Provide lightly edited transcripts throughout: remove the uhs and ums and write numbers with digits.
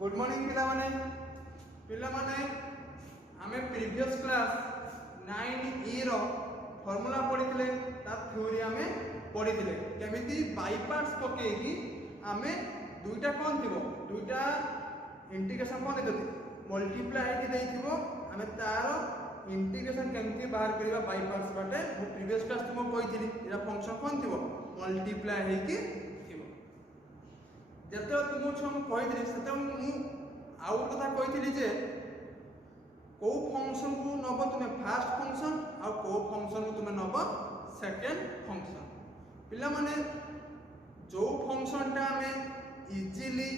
Good morning पिला माने आमे प्रीवियस क्लास 9E रो फार्मूला पढ़िथिले ता थ्योरी आमे पढ़िथिले केमिति बाई पार्ट्स पकेकी आमे दुईटा कोन थिबो दुईटा इंटीग्रेशन कोन देति मल्टीप्लाई टी देइथिबो आमे तारो इंटीग्रेशन केमिति बाहर करबा बाई पार्ट्स बाटे मो प्रीवियस क्लास तुमो कहिथिली एरा फंक्शन कोन थिबो मल्टीप्लाई हेकी थिबो जेतो तुमो छम कहिथिली सेतो मु आउ कथा कहिथिली जे को फंक्शन को नब तुमे फर्स्ट फंक्शन आ को फंक्शन को तुमे नब सेकंड फंक्शन पिला माने जो फंक्शन टा हमें इजीली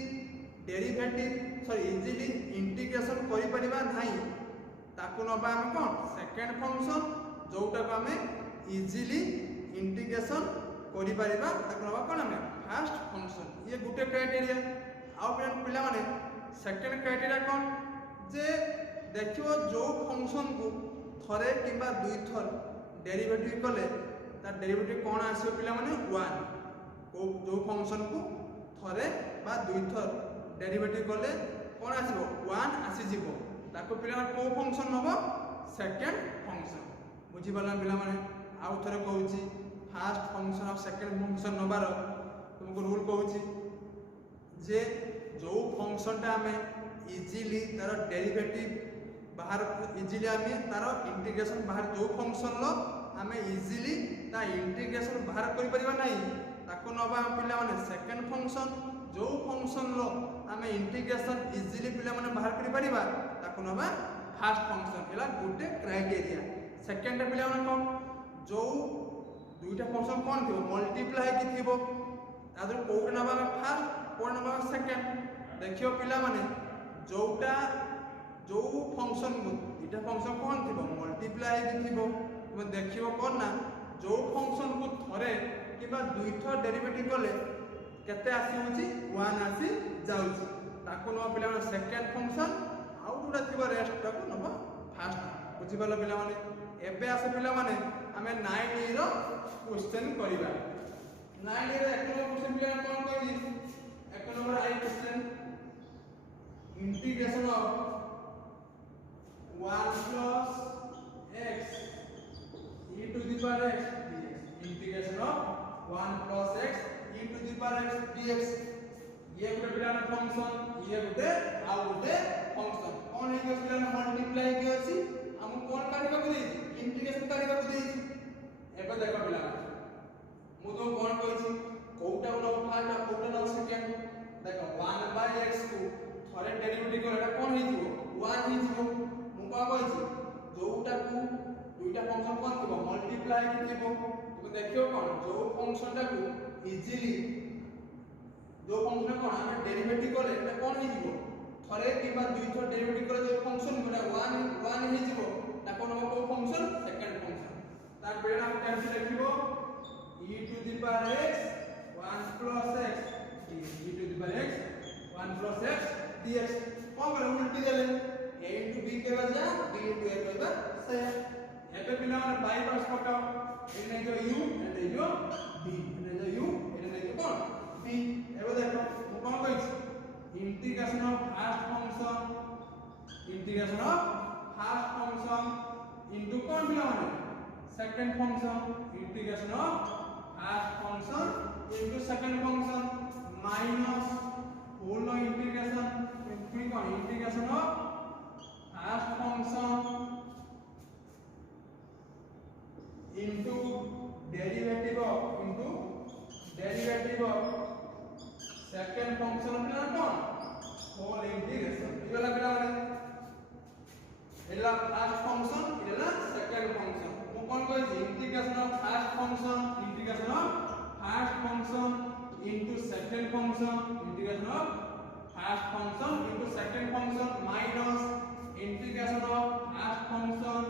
डेरिवेटिव इजीली इंटीग्रेशन करि परिबा नाही ताको नबा हम कोन सेकंड फंक्शन जोटा को हमें इजीली इंटीग्रेशन करि परिबा ताको नबा कोन हमें फर्स्ट फंक्शन ये गुटे क्राइटेरिया आ पिला माने सेकंड क्राइटेरिया कोन जे देखियो जो फंक्शन को थरे किंबा दुई थर डेरिवेटिव कले ता डेरिवेटिव कोन आसीयो पिला माने 1 को जो फंक्शन को थरे बा दुई थर डेरिवेटिव कले कोन आसीबो 1 आसी जिवो ताको पिला को फंक्शन नबो सेकंड फंक्शन बुझी बला पिला माने आउ थरे कहूची फर्स्ट फंक्शन और सेकंड फंक्शन नबार तुमको रूल कहूची जे जो फंक्शन ता हमें इजीली तार डेरिवेटिव बाहर इजीली हमें तार इंटीग्रेशन बाहर जो फंक्शन लो हमें इजीली ता इंटीग्रेशन बाहर करि परिबा नाही ताको नबा पिला माने सेकंड फंक्शन जो फंक्शन लो हमें इंटीग्रेशन इजीली पिला माने बाहर करि परिबा ताको नबा फर्स्ट फंक्शन एला गुटे क्राइटेरिया सेकंड पिला माने कोन जो दुईटा फंक्शन कोन थिबो मल्टीप्लाई कि थिबो तादर कोन नबा फर्स्ट कोन नबा सेकंड देखियो पिला माने जोटा जो फंक्शन इटा फंक्शन कोन थिबो मल्टीप्लाई कि थिबो तुम देखियो कोन ना जो फंक्शन को थरे किबा दुई थर डेरिवेटिव कले केते आसी होची 1 आसी जाउची ताको न पिला माने सेकंड फंक्शन आउ दुटा थिबो रेस्ट ताको नबा फर्स्ट बुझि पालो पिला माने एबे आसे पिला माने हमें 9E रो क्वेश्चन करिबा 9E रो एक नंबर क्वेश्चन पिला कोन कहि एक number I question integration of 1 plus x e to the power x dx integration of 1 plus x e to the power x dx ये गुटे पिलाना फंक्शन ये गुटे आ गुटे फंक्शन कोन हे के पिलाना मल्टीप्लाई के अछि हम कोन काढिबा को देछि इंटीग्रेशन काढिबा को देछि एबे देखो पिलाना मु तो कोन कहिछि कोउटा नो फार्स्ट कोउटा नो सेकंड देखो 1/x को थरे डेरिवेटिव करला कोन हे जिवो 1 हे जिवो मु का कहिछि जोटा को दुईटा फंक्शन कोन थिबो मल्टीप्लाई कि थिबो तुम देखियो कोन जो फंक्शन टा को इजीली जो फंक्शन कोन हम डेरिवेटिव करले एटा कोन हे जिवो थरे किबा दुई थर डेरिवेटिव करे जो फंक्शन गुडा 1 हे जिवो ता कोन को फंक्शन सेकंड फंक्शन तार बेना हम कैसे लिखिबो e to the power x 1 plus x e to the power x 1 plus x dx कोन करे उल्टी देले a into b के बजा b into a कहबा से एबे पिला माने बाई पार्ट्स पकाओ एने जो u एने जो b एने जो u एने जो कोन b एबे देखो मु कोन कहिछि integration of first function into कोन पिला माने second function integration of first function into second function minus whole integration into कोन integration of first function into derivative of second function पिला कोन whole integration इला पिला माने इला फर्स्ट फंक्शन इला सेकंड फंक्शन मु कोन कहि integration of first function into second function integration of first function into second function minus integration of first function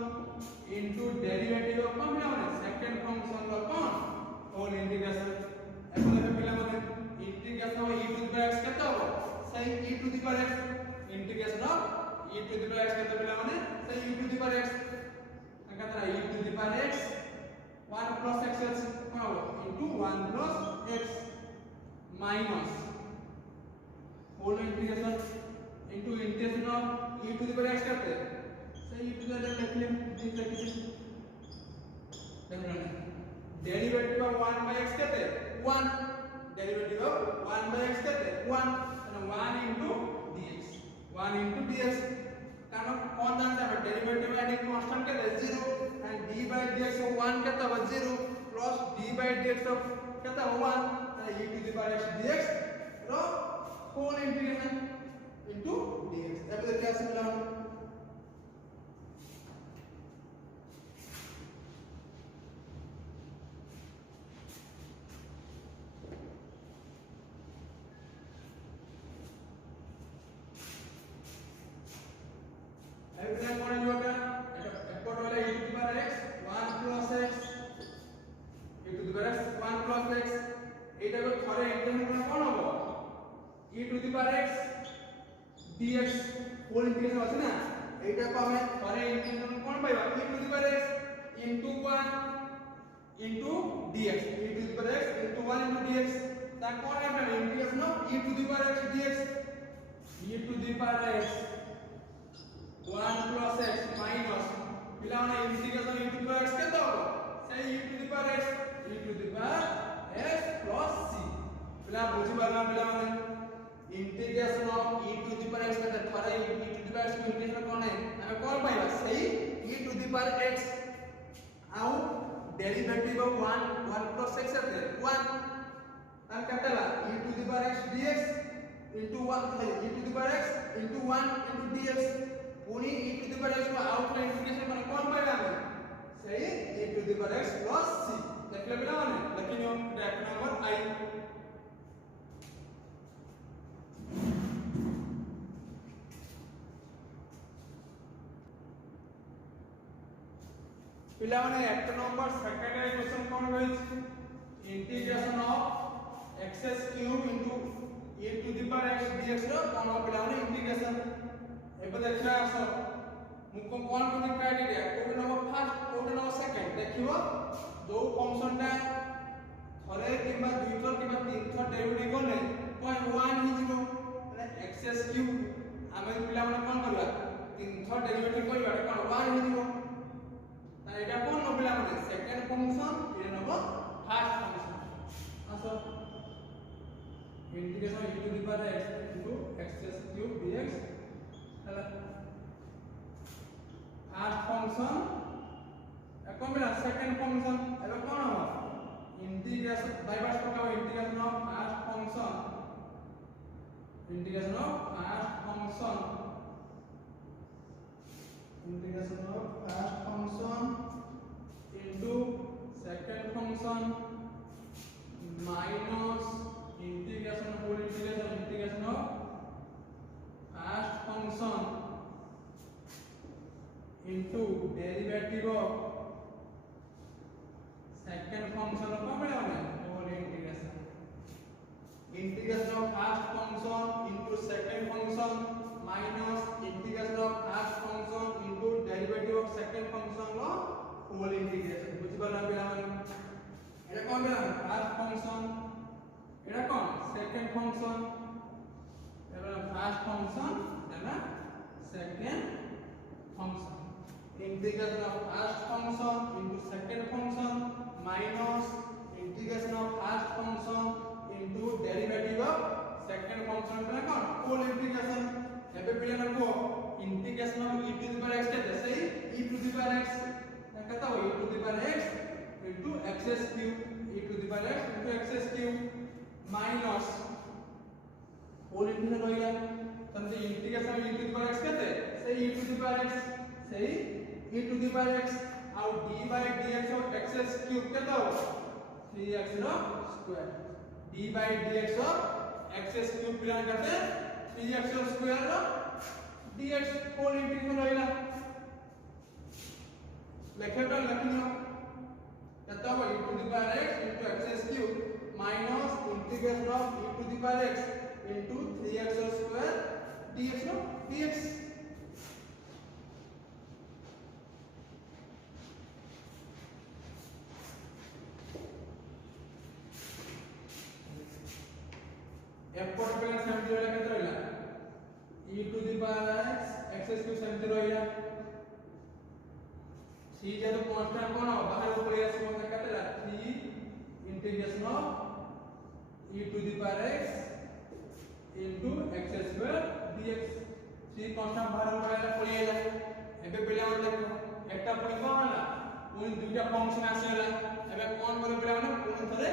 into derivative of कोन पिला माने सेकंड फंक्शन लो कोन होल इंटीग्रेशन एबो देखो पिला माने integration of e to the power x केते हो सही e to the power x integration of e to the power x केते पिला माने सही e to the power x केते e to the power x 1 plus x कोन हो into 1 plus x minus whole integration into integration of e to the power x करते हैं सही e to the power लिख ले डेरिवेटिव ऑफ 1 by x कहते हैं 1 derivative of 1 by x कहते हैं 1 and 1 into dx 1 into dx कारण कौन जानता है डेरिवेटिव एंड कांस्टेंट कहते हैं 0 and d by dx of 1 कहता है 0 plus d by dx of कहता है 1 and e to the power x dx row whole integration into dx अब तो क्या सिमिलर एप्पल कौन है जोटा एप्पल वाला e to the power x 1 plus x e to the power x 1 plus x एटा को थरे इंटीग्रेशन कोन होबो e to the power x dx whole integration আছে না एटा को हमें थरे इंटीग्रेशन कोन पाइबा e to the power x into 1 into dx e to the power x into 1 into dx ता कोन है integration of e to the power x dx e to the power x 1 plus x minus पिलाने integration e to the power x केतो से e to the power x e to the power x plus c पिला बुझी बाला पिलाने integration of e to the power x केते थरे e to the power x integration कोन है हमें कोन पाइबा सही e to the power x आउ डेरिवेटिव ऑफ 1 plus x है 1 तब केतेला e to the power x dx into 1 e to the power x into 1 into dx पुनी e to the power x को आउट में इंटीग्रेशन माने कौन पाएगा हमें सही e to the power x plus c देख ले बेटा माने लेकिन यो स्टेप नंबर आई पिला माने एक नंबर सेकंड क्वेश्चन कोन होई integration of x cube into e to the power x dx रो कोन पिला माने इंटीग्रेशन एबे देखिया आसो मुको कोन कोन criteria code number first code number second देखियो जो फंक्शन ता थरे किबा दुई थर किबा तीन थर डेरिवेटिव कोन पॉइंट 1 ही जीरो माने एक्स क्यूब आमे पिला माने कोन करबा तीन थर डेरिवेटिव करबा कोन 1 ही जीरो ता एटा कोन न पिला माने सेकंड फंक्शन ए नंबर फर्स्ट फंक्शन आसो integration e to the power x into x cube dx first function এখন মেলা সেকেন্ড ফাংশন এবে কোন হবে इंटीग्रेशन बाय बार पकाओ integration of first function integration of first function integration of first function into second function minus integration whole integration of first function into derivative of second function of क्या मिला whole integration of first function into second function minus integration of first function into derivative of second function row whole integration बुझ बना पिला माने एटा कोन मिला first function एटा कोन second function एटा first function देना second function integration of first function into second function minus integration of first function into derivative of second function पे कौन whole integration एबे पिला को integration of e to the power x कहते हैं सही e to the power x कहता हो e to the power x into x cube e to the power x into x cube minus whole integration हो गया तब integration of e to the power x कहते हैं सही e to the power x सही e to the power x और d by dx of x cube कहता हो 3x रो square d by dx of x cube प्लान करते हैं 3x रो स्क्वायर रो dx होल इंटीग्रेशन होइला लेखेटा लखिनो कहता हो e to the power x into x cube minus integration of e to the power x into 3x रो स्क्वायर dx रो dx एफर्ट पे 70 वाला कितना रहला e to the x cube सेमती रहिला सी जेतु कांस्टेंट कोन बाहर को ले आसी मत केतला 3 integration of e to the power x into x square dx सी कांस्टेंट बाहर को आइला पळी आइला एबे पिला मन देखो एकटा पुनी कोन होला पुनी दुटा फंक्शन आसेला एबे कोन करे पिला माने पुनी थरे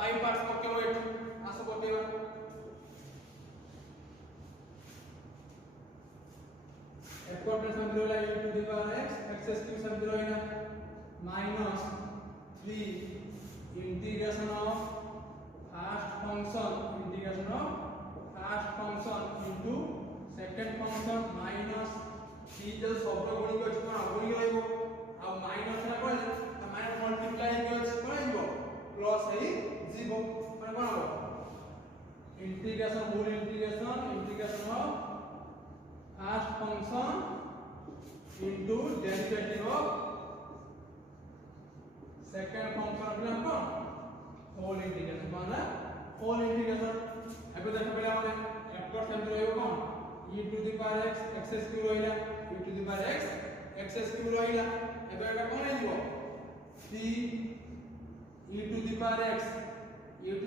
बाई पार्ट्स पकेबो एठी आसो पकेबो f को अपने समझ लो e to the power x x cube समझ लो ना minus 3 integration of first function into second function minus 3 जो शब्द गुणी को कोन गुणी रहइबो आ माइनस ना कोन माइनस मल्टीप्लाई को कोन आइबो प्लस है जीरो कोन कोन हो integration whole integration of first function into derivative of second function मतलब कौन whole integration माना whole integration अबे देखो पहले हमने f का टर्म रहेगा कौन e to the power x x cube रहिला e to the power x x cube रहिला एबे एटा कोन आइबो 3 e to the power x e to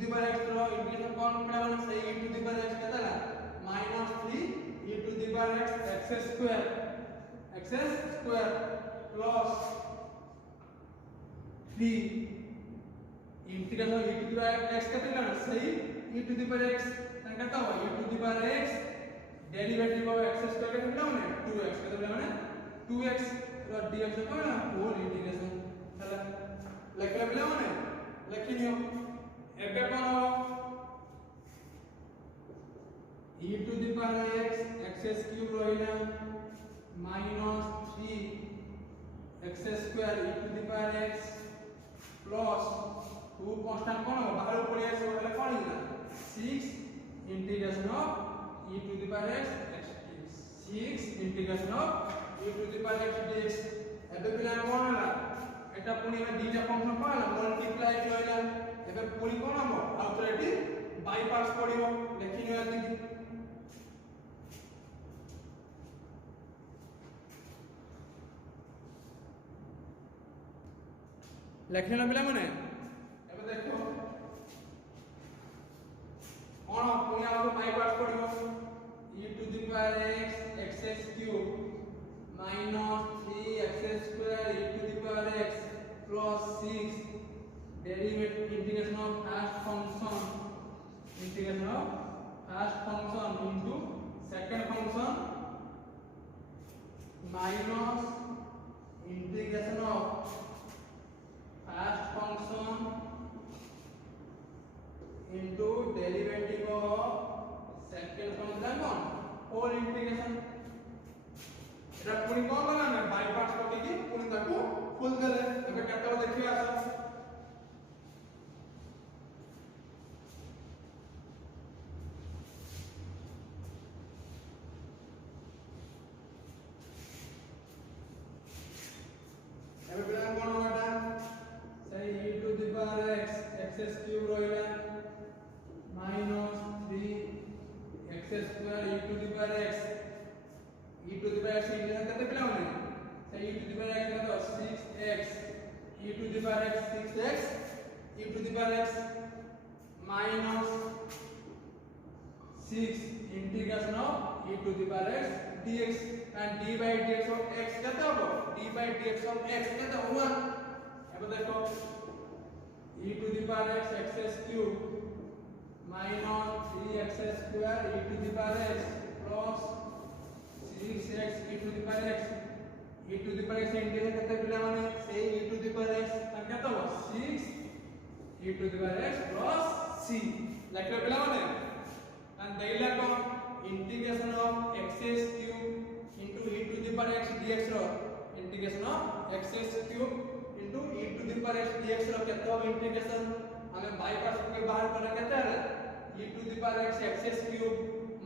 the power x रो इंटीग्रेशन कौन पड़ा माने सही e to the power x केतला -3 e to the power x square plus 3 integration e to the power x केतला सही e to the power x केता हो e to the power x derivative of x square केतला माने 2x केतला माने 2x रो dx को ना whole integration चला लेखला बिला माने लेखिनियो एबे कोन e to the power x cube रहिला -3 x square e to the power x plus 2 constant कोन बाहर पळी आसे बोले कोन हिला 6 integration of e to the power x 6 integration of e to the power x dx एबे पिला कोन होला एटा पुनी में दीटा फंक्शन कोन मल्टीप्लाई रहिला एबे पुनी कोन हो आउटरेटी बाई पार्ट्स पडियो लेखिनो एति लेखने ना पिला माने एबे देखो कोन पुनी आउ बाई पार्ट्स पडियो e to the power x x cube -3x square e to the power x plus 6 derivative integration of first function into second function minus integration of first function into derivative of second function कौन whole integration एटा पुनी कोन लगाना by parts पके की पुनी ताको full देले एबे केतरो देखियो आसा एबे प्लान कोन होटा सही e to the power x cube रहिला -3 x square e to the power x integration करते पिला माने सही e to the power x का तो 6x e to the power x 6x e to the power x minus 6 integration of e to the power x dx and d by dx of x केता हो d by dx of x केता 1 अब देखो e to the power x x cube minus 3x square e to the power x plus 6x e to the power x e to the power x integrate करते पिला माने से e to the power x केता हो 6 e to the power x plus c लेखले पिला माने and देला कोन integration of x cube into e to the power x dx रो integration of x cube into e to the power x dx रो केतो integration हमें by parts के बाहर करना केता है e to the power x x cube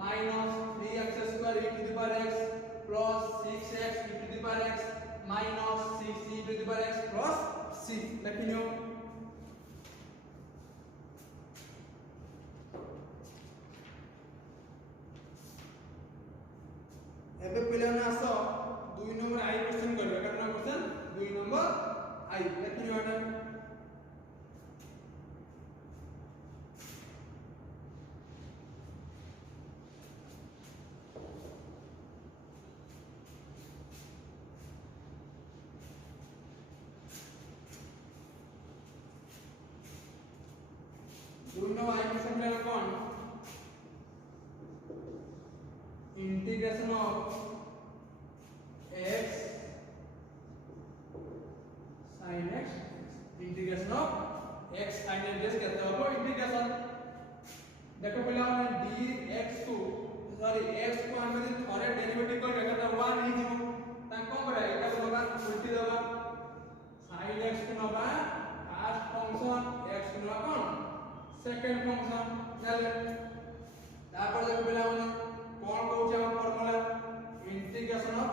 minus 3x square e to the power x plus 6x e to the power x minus 6 e to the power x plus c लेखियो एबे पिलाने आस 2 number आई question करबे केतना question 2 number आई लेकिन एटा 2 number आई question लेना कौन integration of x sin x integration of x sin x कहते हो integration देखो पहले हमने dx को सॉरी x को हम यदि थोड़े डेरिवेटिव कर रखा था 1 ही जीवो ता कोन करे एटा को लगा उल्टी दबा sin x को नबा फर्स्ट फंक्शन x को नबा कोन सेकंड फंक्शन चले तापर देखो पहले हमने कोन कहू हम फार्मूला इंटीग्रेशन ऑफ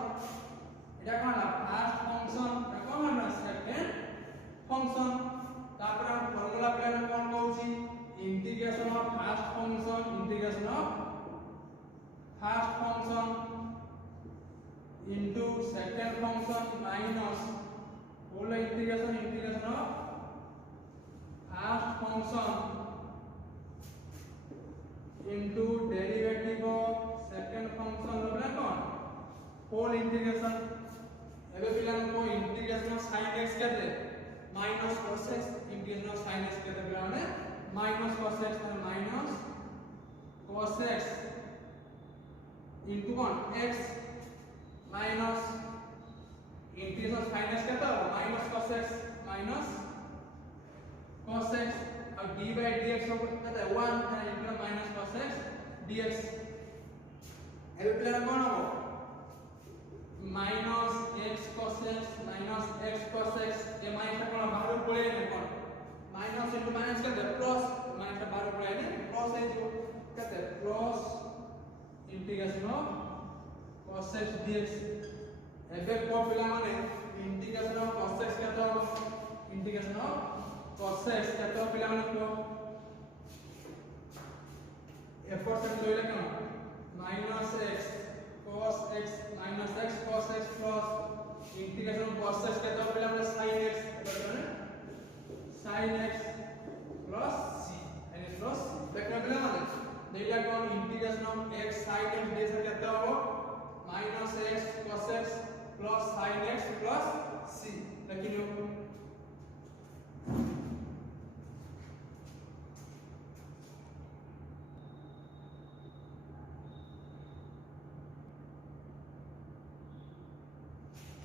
এটা কোন না ফার্স্ট ফাংশন এটা কোন না সেকেন্ড ফাংশন তারপর আমরা ফর্মুলা প্ল্যান কোন কইছি integration of first function integration of first function into second function minus whole integration of first function into derivative of second function मतलब कौन होल इंटीग्रेशन एबे पिलान को इंटीग्रेशन ऑफ sin x कहते minus cos x integration of sin x कहते पिलाने minus cos x और minus cos x into कौन x minus integration of sin x कहता है minus cos x minus cos x और d by dx को कहता है 1 है into minus cos x dx एबे पिलान कौन हो minus x cos x minus x cos x ये माइनस कोन बाहर पड़े ने कोन माइनस इनटू माइनस कहते प्लस माइनस बाहर पड़े ने प्लस है जो कहते plus integration of cos x dx एबे को पिला माने इंटीग्रेशन ऑफ cos x कहता हो इंटीग्रेशन ऑफ cos x कहता हो पिला माने को एफर्ट से लेले कोन minus x cos x minus x cos x plus integration of cos x कहते हैं पहले हमने sin x बताया ना sin x plus c and plus देखना पहले हमें देखिए कौन integration of x sin x dx कहते हो minus x cos x plus sin x plus c देखिए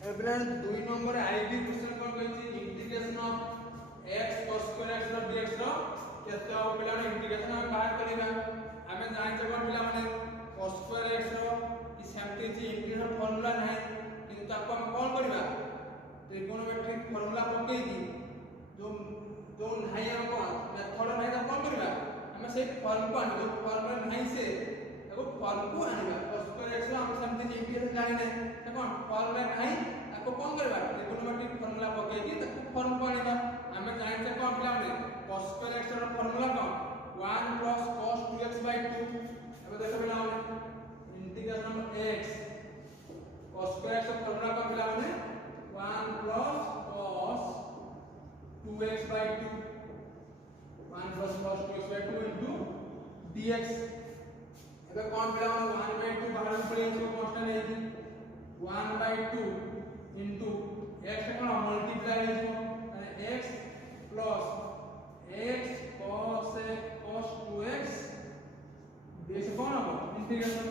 एबलेन 2 नंबर आईबी क्वेश्चन कोन कहछि integration of x cos square x dx रो केते हो पिला इंटीग्रेशन हम बाहर करिबा हमें जानि छ कोन पिला माने cos square x रो ई सेमति जे इंटीग्रेशन फार्मूला नै किंतु ताको हम कोन करिबा ट्रिगोनोमेट्रिक फार्मूला पकई दी जो नै हम कोन मेथड नै त कोन करिबा हमें से फॉर्म को आनिबो फार्मूला नै से ताको फॉर्म को आनिबा cos square x रो हम सेमति जे इंटीग्रेशन जानि नै त कोन फार्मूला नै को कोन करबा ट्रिगोनोमेट्रिक फार्मूला पके दी तको फॉर्म को आनिबा हमें जानि छ कोन पिला माने cos square x रो formula cone 1 plus cos 2x by 2 अब देखो पिला माने integration of x cos square x रो फार्मूला को पिला माने 1 plus cos 2x by 2 1 plus cos 2x by 2 into dx अब कोन पिला माने 1 by 2 बाहर पड़े इसको कांस्टेंट है जी 1 by 2 into x को मल्टीप्लाई है जो x plus x cos 2x base कौन हो integration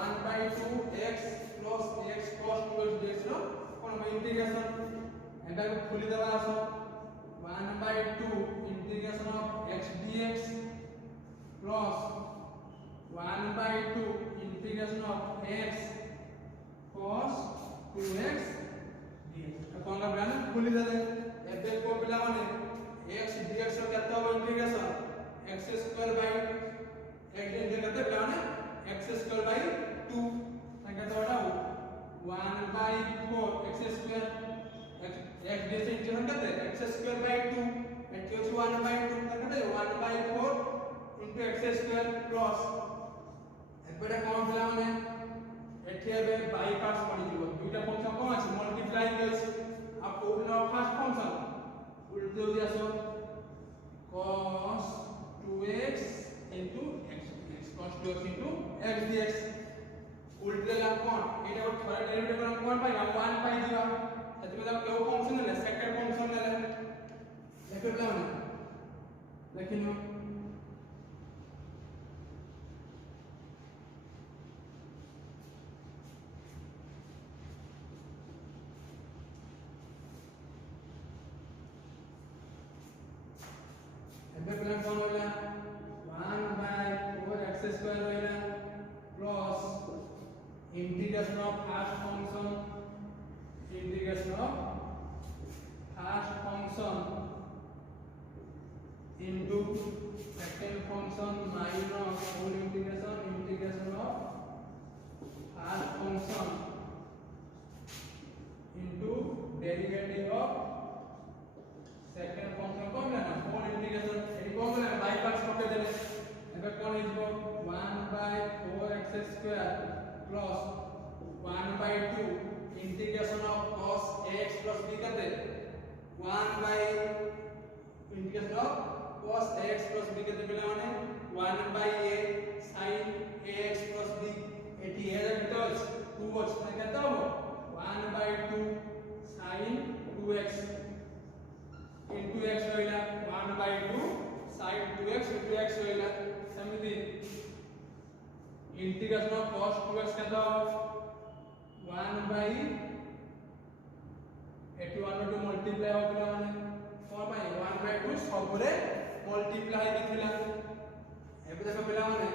1 by 2 x plus x cos 2x dx रो कौन इंटीग्रेशन एटा को खुली देबा आसो 1 by 2 integration of x dx plus 1 by 2 integration of x cos 2x dx तो कौन का प्लान खुली दे एबे को पिला माने x dx रो केते हो integration x square by x dx केते प्लान x स्क्वायर बाय 2 ताके तो हटाओ 1 by 4 x square x dx integration केते x स्क्वायर बाय 2 एटी होछ 1 by 2 ताके 1 by 4 into x square plus एबेटा कौन पिला माने एठी एबे बाई पार्ट्स पड़ी जीवो दुईटा फंक्शन कोन अछि मल्टीप्लाइंग अछि आ कोन फर्स्ट फंक्शन उल्टो दिया सो cos 2x into x cos 2x into x dx उल्टे ला कोन एटा को थोड़ा डेरिवेटिव करम कोन पाइबा 1 पाइ जीवा सेति में केउ फंक्शन ले सेकंड फंक्शन ले लेके प्लान लेकिन एबे प्लान कोन होला 1/4x स्क्वायर होला plus integration of first function into second function minus whole integration of first function into derivative of second function कोन लेना whole integration एडी कोन लेना बाय पार्ट्स पके देले एबे कोन हिजबो 1/4x square plus 1/2 integration of cos ax plus b करते 1/integration of cos ax plus b केते पिला माने 1/a sin ax plus b एटी ए केते अछि 2 अछि केते हो 1/2 sin 2x into x होइला 1/2 sin 2x into x होइला समिति इंटीग्रेशन ऑफ cos 2x केते हो 1/, एटी 1/2 मल्टीप्लाई हो पिला माने कोन पाई 1/2 सबरे मल्टीप्लाई दिखिला एबे देखो पिला माने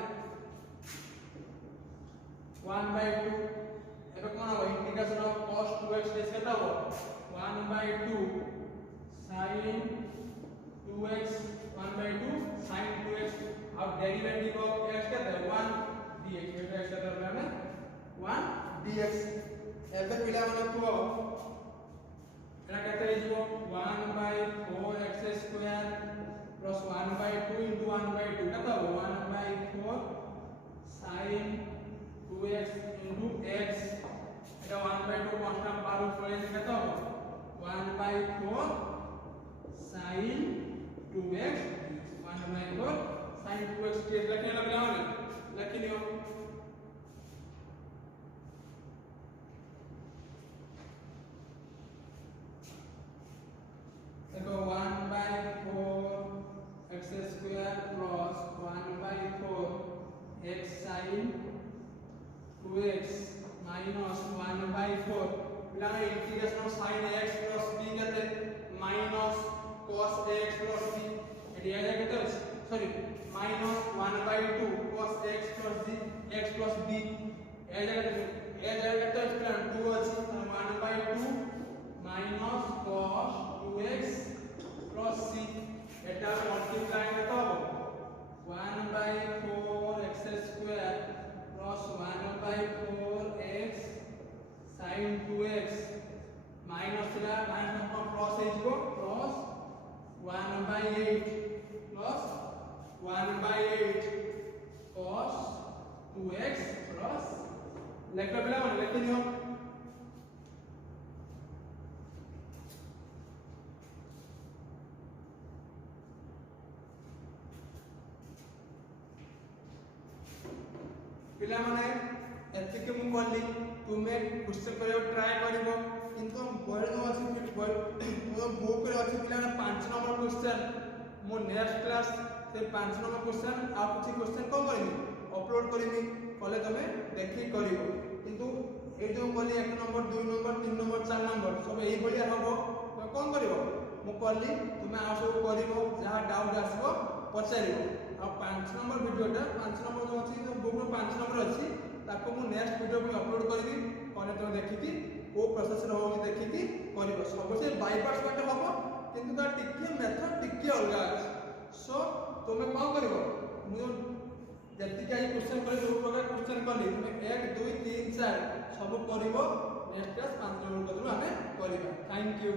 1/2 एबे कोन हो इंटीग्रेशन ऑफ cos 2x केते हो 1/2 sin 2x 1/2 sin 2x और डेरिवेटिव ऑफ x केते 1 dx एबे x केते होला में 1 dx एबे पिला माने को एटा केते हिजबो 1/4x स्क्वायर plus 1/2 into 1/2 केते हो 1/4 sin 2x into x एटा 1/2 कांस्टेंट पारु पळे केते हो 1/4 sin 2x 1/4 sin 2x के लिखने लगा हमने लिख लियो देखो 1/4x square plus 1/4 x sin 2x minus 1/4 पिला integration of sin x plus b केते minus cos x plus b एटी आ जाय केते sorry minus 1/2 cos x plus b ए जाय केते पिला 2 अछि 1/2 minus cos 2x plus c एटा मल्टीप्लाई केते हो 1/4x square plus 1/4x sin 2x minus ला माइनस को प्लस हो plus 1/8 plus 1/8 cos 2x plus लेख पिला मन लिख दियो पिला माने एतिके मु बोलली तुमे क्वेश्चन करे ट्राई करिवो किंतु बोर्ड नो अछि तो बुक रे अछि पिला 5 नंबर क्वेश्चन मो नेक्स्ट क्लास से 5 नंबर क्वेश्चन आ कुछ क्वेश्चन को करबी अपलोड करबी कले तमे देखि करिवो किंतु ए जो बोली 1 नंबर 2 नंबर 3 नंबर 4 नंबर सब एही बलिया हबो तो कोन करिवो मु कहली तुमे आ सब करिवो जहा डाउट आसबो पचारिवो आ 5 नंबर वीडियोटा 5 नंबर जो अछि बुक रो 5 नंबर अछि ताको मु नेक्स्ट वीडियो में अपलोड करबी कने तो देखिकी ओ प्रोसेस रे होगी देखिकी करिवो सब से बाय पार्ट्स काटे हबो किंतु ता टिके मेथड टिके अलगा अछि सो तुमे कोन करिवो मु जल्दी के क्वेश्चन करे जो प्रकार क्वेश्चन करली तुमे 1 2 3 4 सब करिवो नेक्स्ट क्लास 5 नंबर करू हमें करिवो थैंक यू।